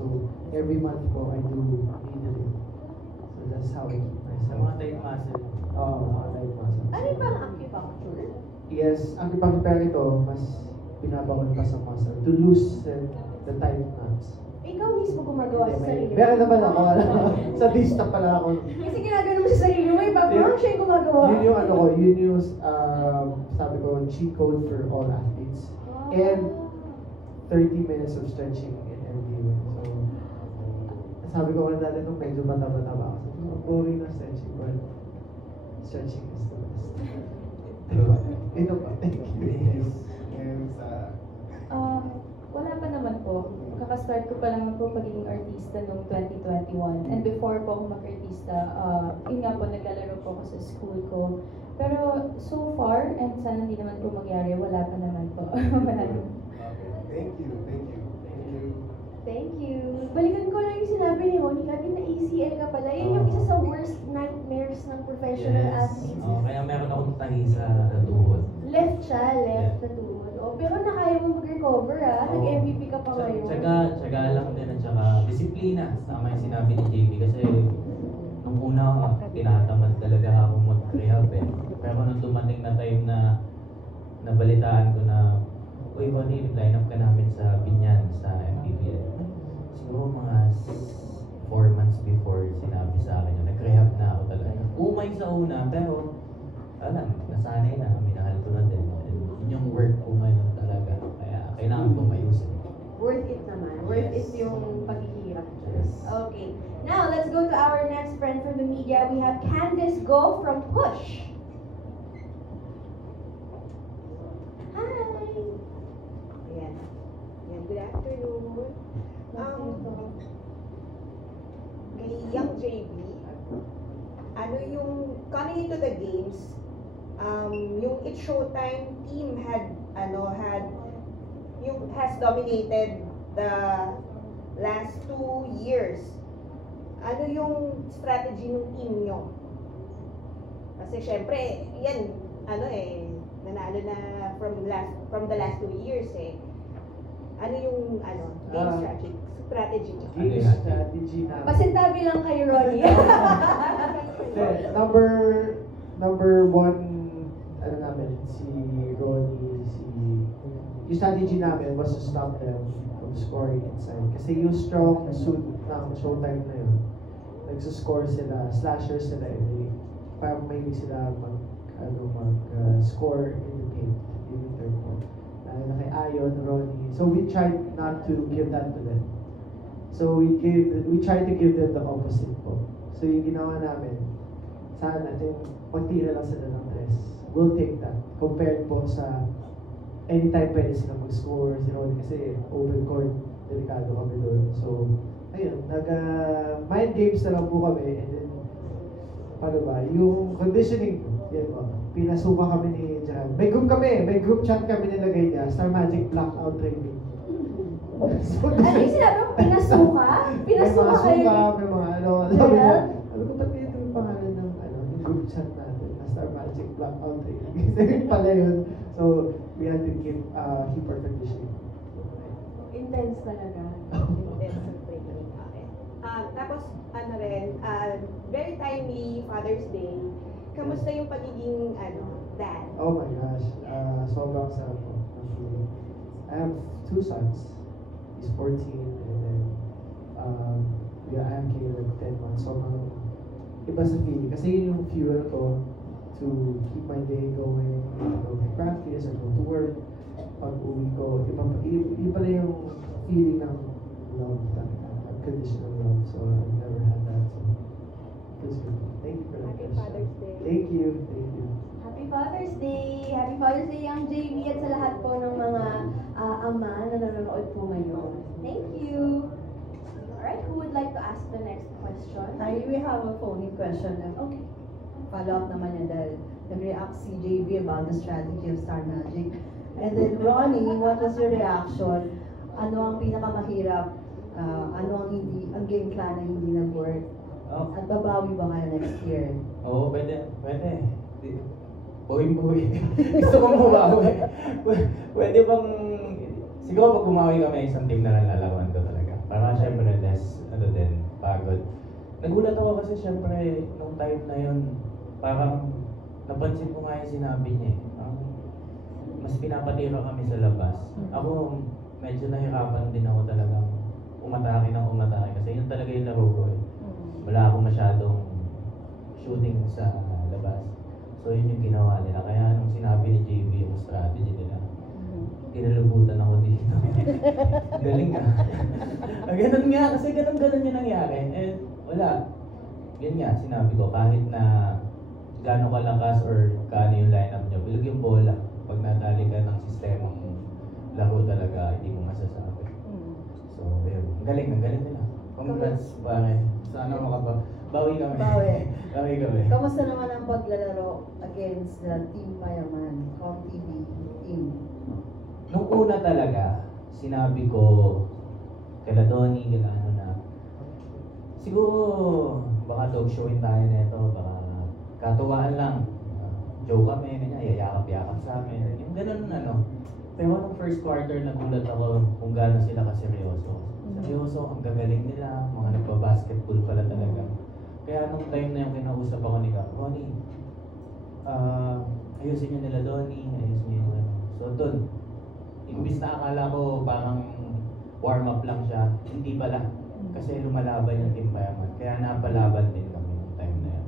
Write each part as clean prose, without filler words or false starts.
So, every month ko, I do needling. So, that's how I keep Sa myself. mga tight muscle. Oo, mga light muscles. Ano yung parang acupuncture? Yes, acupuncture ito, mas binabangon pa sa muscle to loosen the tight knots. Ikaw mismo gumagawa sa sarili mo. Meron naman ako, sa dista pala ako. Kasi ginagano mo sa sarili mo, eh, bago siya yung gumagawa. Yun yung ano ko, yun yung sabi ko, cheat code for all athletes. And 30 minutes of stretching in every way. So, sabi ko dati nung medyo bata-bata ako, sabi ko, boring na stretching, but stretching is the best. Diba? Ito pa, thank you. Wala pa naman po. Kakastart ko pa lang po pagiging artista noong 2021. And before po ako mag-artista, yun nga po, naglalaro po ako sa school ko. Pero so far, and sana hindi naman po magyari, wala pa naman po. Wala naman. Thank you. Thank you. Balikan ko lang yung sinabi ni Ronnie, sabi na ACL ka pala. Yun yung isa sa worst nightmares ng professional athletes. Kaya meron akong tahi sa tuhod. Left siya, left na tuhod. Oh, pero nakaya mo mag-recover Nag-MVP ka pa ngayon. Tsaga lang din at saka disiplina. Tama yung sinabi ni JB kasi nung una tinatamad talaga ako mag-rehab Pero nung dumating na time na nabalitaan ko na uy, Bonnie, line up ka namin sa Binyan, sa MPBL. Siguro mga 4 months before sinabi sa akin yun, nag-rehab na ako talaga. Umay sa una, pero alam, nasanay na, minahal ko na din. And yung work ko ngayon talaga, kaya kailangan kong ayusin. Worth it naman. Worth it yung paghihirap. Yes. Okay. Now, let's go to our next friend from the media. We have Candice Go from Push. Hi! Ayan. Good afternoon. Kay Young JB, ano yung, coming into the games, yung It's Showtime team has dominated the last 2 years. Ano yung strategy ng team nyo? Kasi syempre, yan, nanalo na from the last 2 years Ano yung game strategy nyo? Game strategy na. Pasintabi lang kay Ronnie. Number one, namin, si Ronnie, yung strategy namin was to stop them from scoring inside. Kasi yung strong suit ng Showtime na yun, nagsuscore sila, slashers sila, parang may sila mag-score in the paint, in the third quarter. Na kay Ayon, Ronnie. So we tried not to give that to them. So we tried to give them the opposite po. So yung ginawa namin, sana natin, pagtira lang sila ng tres. We'll take that. Compared po sa anytime pwede sila mag-score, si Ronnie kasi open court, delikado kami doon. So, ayun, mind games na lang po kami, and then, paano ba, yung conditioning, yan po, pinasuka kami ni Jan. May group chat kami nilagay niya, Star Magic Blackout Training. So, Ano yung sinabi mo? Pinasuka? Pinasuka kayo? May mga sabi ko, ba't ito yung pangalan ng yung group chat natin, na Star Magic Blackout Training. Kasi pala yun. So, we had to keep our conditioning. Intense talaga. Intense ang training. Okay. Tapos, very timely Father's Day. Kamusta yung pagiging, dad? Oh my gosh. Sobrang sarap po. I have 2 sons. He's 14 and then I have Caleb 10 months. Sobrang iba sa feeling. Kasi yun yung fuel ko to keep my day going. Go to practice or go to work. Pag uwi ko, iba pala yung feeling ng love talaga. Unconditional love. So I've never had that. So feels good. Thank you for that Happy question. Father's Day. Thank you. Happy Father's Day! Happy Father's Day, Young JB, at sa lahat po ng mga ama na nanonood po ngayon. Thank you! Alright, who would like to ask the next question? We have a phone question. Okay. Follow-up naman yan dahil nag-react si JB about the strategy of Star Magic. And then Ronnie, what was your reaction? Ano ang pinakamahirap? Ano ang game plan na hindi nag-work? At babawi ba kayo next year? Oo, pwede. Buhay. Gusto kong bumawi. Pwede bang, siguro pag bumawi kami, isang team na lang lalaban ko talaga. Para syempre, nakakapagod. Nagulat ako kasi syempre, nung time na yun, parang napansin ko nga yung sinabi niya eh. Mas pinapatira kami sa labas. Ako, medyo nahirapan din ako talagang umatake kasi yun talaga yung laro ko eh. Wala akong masyadong shooting sa labas. So yun yung ginawa nila. Kaya nung sinabi ni JB yung strategy nila, kinalabutan ako dito. Galing ka. Ganun nga, kasi ganun yung nangyari. Eh, wala. Yun nga, sinabi ko, kahit na gaano kalakas or gaano yung lineup nyo, bilog yung bola. Pag nadali ka ng sistemang laro talaga, hindi mo masasabi. So, yun. Ang galing nila. Congrats, pare. Sana bawi kami. Bawi kami. Kamusta naman ang paglalaro against the Team Mayaman, ComTV team? Nung una talaga, sinabi ko kala Donnie, kala ano na, siguro baka dog showin tayo nito, baka katuwaan lang. Joke kami, ganyan, yayakap-yakap sa amin. Yung ganun ano. Pero nung first quarter, nagulat ako kung gaano sila kaseryoso. Seryoso, ang gagaling nila, mga nagpa-basketball pala talaga. Kaya nung time na yung kinausap ako ni Kap, Ronnie, ayusin nyo nila Donnie, ayusin nyo yung ano. So doon, imbis na akala ko parang warm-up lang siya, hindi pala. Kasi lumalaban yung Team Payaman. Kaya napalaban din kami nung time na yan.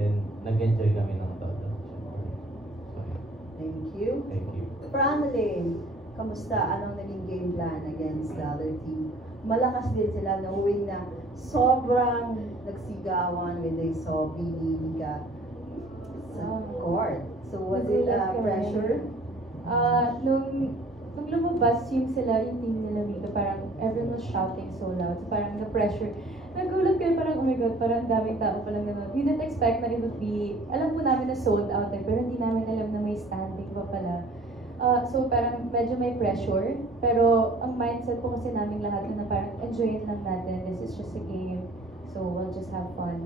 And nag-enjoy kami ng todo. Thank you. Thank you. Franley, kamusta? Anong naging game plan against the other team? Malakas din sila, knowing na sobrang nagsigawan when they saw Billy Mika sa court. So was it pressure? Nung lumabas yung team nila Mika, parang everyone was shouting so loud. So parang na-pressure. Nagulat kayo parang, oh my God, parang daming tao palang naman. We didn't expect na it would be, alam po namin na sold out eh, pero hindi namin alam na may standing pa pala. So parang medyo may pressure, pero ang mindset po kasi namin lahat na parang enjoy it lang natin. This is just a game, so we'll just have fun.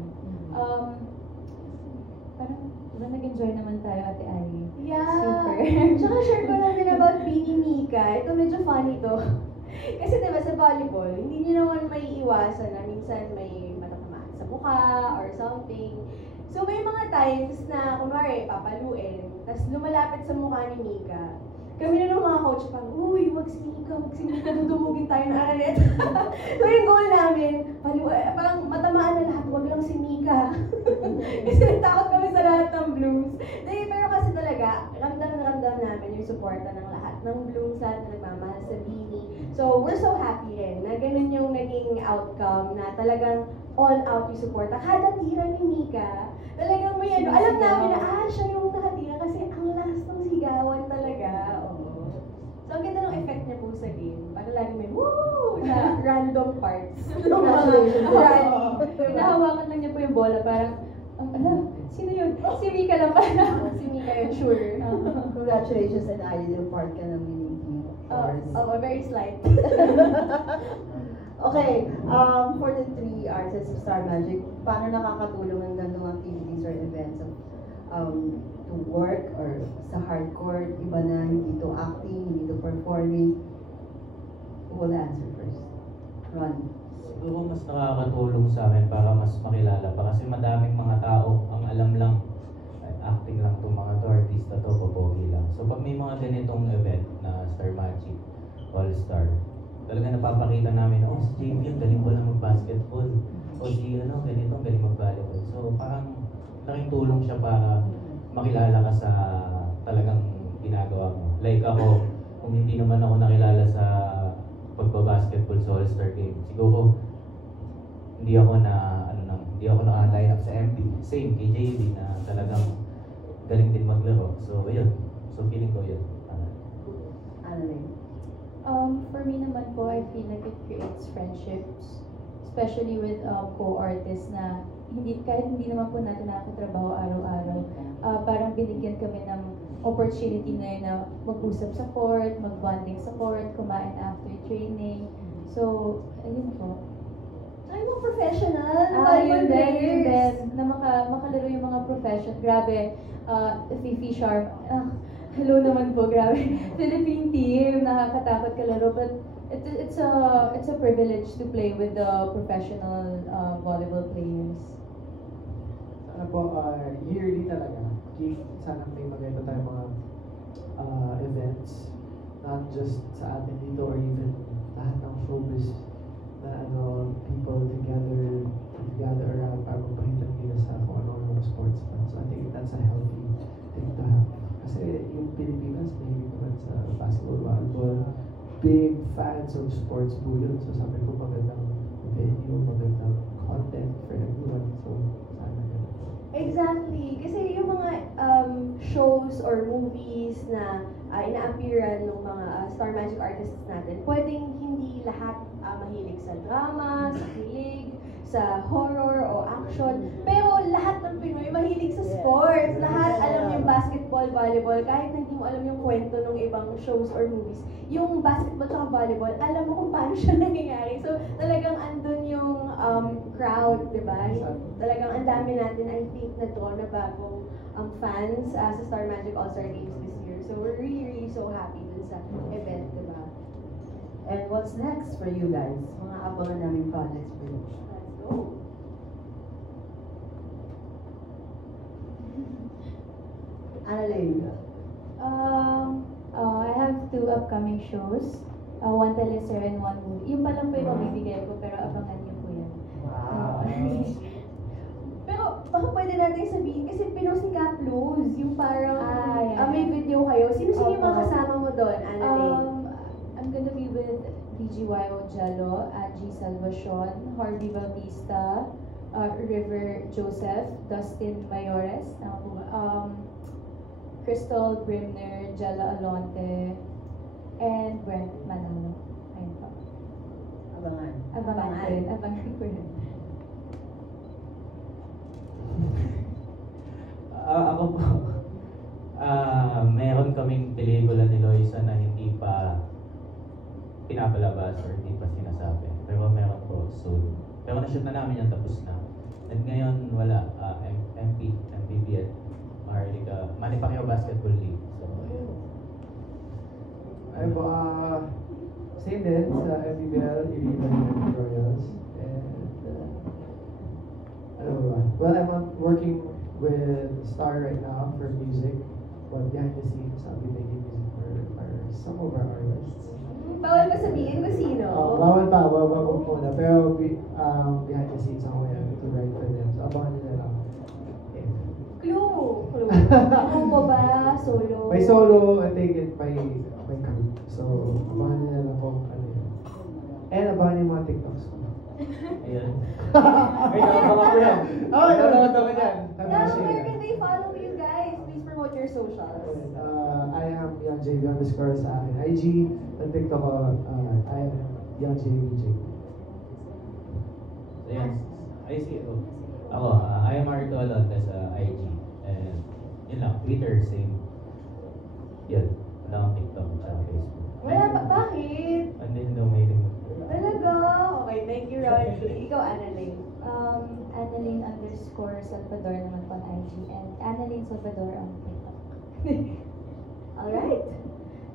Parang nag-enjoy naman tayo, Ate Ai. Yeah. Super. Tsaka share ko lang din about Bini Mika. Ito medyo funny to. Kasi diba sa volleyball, hindi nyo naman may iwasan na minsan may matatamaan sa mukha or something. So may mga times na kunwari papaluin, tapos lumalapit sa mukha ni Mika. Kami na ng mga coach pang, uy, wag si Mika, dudumugin tayo ng aranet. So yung goal namin, parang matamaan na lahat, wag lang si Mika. Kasi natakot kami sa lahat ng Blues. Pero kasi talaga, ramdam namin yung suporta ng lahat ng Blues, lahat na nagmamahal sa Bini. So we're so happy rin na ganun yung naging outcome na talagang all out yung suporta. Kada tira ni Mika, talagang may ano, alam namin na siya yung nakatira kasi ang last ng sigawan talaga. So, ang ganda ng effect niya po sa game. Para lagi may woo! Na random parts. Nahawakan lang niya po yung bola, parang, sino yun? Si Mika lang pala. Si Mika yun, sure. Congratulations and ideal part ka ng winning team, of course. Very slight. Okay, for the three artists of Star Magic, paano nakakatulong ang ganung activities or events to work or sa hardcore, iba na, hindi to acting, hindi to performing? Who will answer first? Ron. Siguro mas nakakatulong sa amin para mas makilala pa kasi madaming mga tao ang alam lang acting lang itong mga to, artista to, popogi lang. So pag may mga ganitong event na Star Magic, All Star, talaga napapakita namin, oh si JB, ang galing pala mag-basketball. O si ganito, ang galing mag-volleyball. So parang laking tulong siya para makilala ka sa talagang ginagawa mo. Like ako, kung hindi naman ako nakilala sa pagbabasketball sa All-Star Game, siguro hindi ako na-line up sa MP. Same kay JB na talagang galing din maglaro. So ayun. So feeling ko yun. For me naman po, I feel like it creates friendships, especially with co-artists na kahit hindi naman po natin nakakatrabaho araw-araw, parang binigyan kami ng opportunity na yun na mag-usap sa court, mag-bonding sa court, kumain after training. So, ayun po. Ay, mga professional. Yun din. Na makalaro yung mga profession. Grabe, Fifi Sharp. Hello naman po, grabe. Philippine team, nakakatakot kalaro. But it's a privilege to play with the professional volleyball players. Sana po, yearly talaga. Sana may maganda tayong mga events, not just sa atin dito or even lahat ng showbiz na people together around para magpahintang nila sa kung ano ng sports fan. So I think that's a healthy thing to have. Kasi yung Pilipinas, mahilig naman sa basketball, volleyball, big fans of sports po yun. So sabi ko magandang venue, magandang content for everyone. So sana ganun. Exactly. Kasi yung mga shows or movies na ina-appearan ng mga Star Magic artists natin, pwedeng hindi lahat mahilig sa drama, sa kilig, sa horror o action, pero lahat ng Pinoy mahilig sa sports. Lahat alam yung basketball, volleyball, kahit hindi mo alam yung kwento ng ibang shows or movies. Yung basketball at volleyball, alam mo kung paano siya nangyayari. So talagang andun yung crowd, di ba? Talagang ang dami natin, I think, na bagong fans sa Star Magic All-Star Games this year. So we're really, really so happy dun sa event, di ba? And what's next for you guys? Mga abangan namin projects for you. Let's go! Annalyn. I have 2 upcoming shows. One teleserye and one movie. Yung pa lang po yung mabibigay ko, pero abangan niyo po yan. Wow. Pero baka pwede natin sabihin, kasi pinost ni Cap Luz, yung parang yeah. may video kayo. Sino-sino yung mga Opo. kasama mo doon, Annalyn? I'm gonna be with BGY Ojalo, Angie Salvacion, Harvey Bautista, River Joseph, Dustin Mayores, tama po ba? Crystal Brimner, Jella Alonte, and Brent Manalo. Ayun po. Abangan. Abangan ko yun. Abangan ko yun. Ako po, meron kaming pelikula ni Loisa na hindi pa pinapalabas or hindi pa sinasabi. Pero meron po soon. Pero na-shoot na namin yan, tapos na. And ngayon, wala. MPB at Manny Pacquiao Basketball League. So, ayun. Ay po, same din sa MBBL, Irilan Royals. And, ano ba? Well, I'm working with Star right now for music. Well, behind the scenes, I'll be making music for some of our artists. Bawal ba sabihin kung sino? Bawal muna. Pero behind the scenes, ako yan to write for them. So, abangan nila lang. Clue! Clue mo ba? Solo? May solo, I think may crew. So, abangan nila lang kung ano yun. And abangan yung mga TikToks ko. Ayun. Ay, nakapaka ko yan. Nakapaka ko yan. Now, where can they follow you guys? Please promote your socials. I am Young JV _ sa akin. IG, ang TikTok ko, I am Young JV. So, yan. I see. Ako, I am Marito Alonte sa IG. And, yun lang. Twitter, same. Yun. Wala akong TikTok at Facebook. Wala ba? Bakit? Hindi may limit. Talaga? Okay, thank you, Ronnie. Ikaw, Annalyn. Annalyn _Salvador naman po on IG and Annalyn Salvador on TikTok. Alright.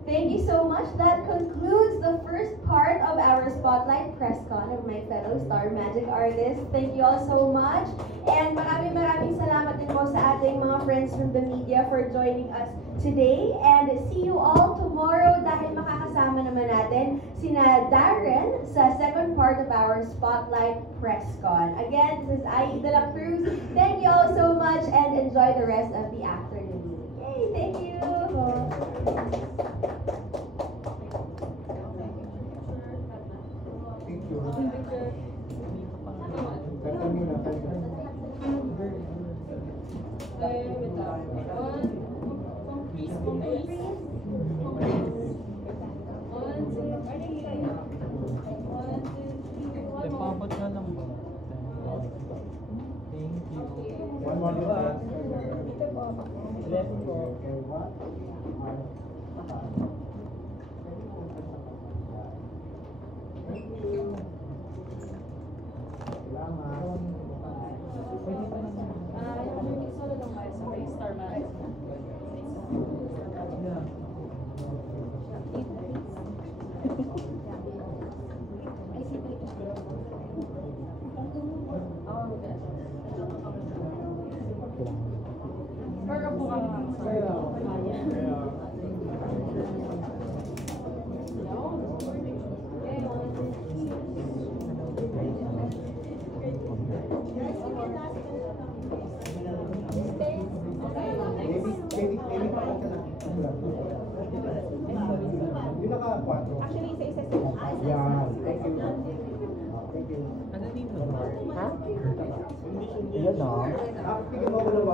Thank you so much. That concludes the first part of our Spotlight Press Con of my fellow Star Magic artists. Thank you all so much. And maraming salamat din po sa ating mga friends from the media for joining us today. And see you all tomorrow dahil makakasama naman natin sina Darren sa second part of our Spotlight Press Con. Again, this is Ai de la Cruz. Thank you all so much and enjoy the rest of the afternoon. Yay! Thank you! One more. Actually, isa-isa sila. Yan. Thank you. Yan o.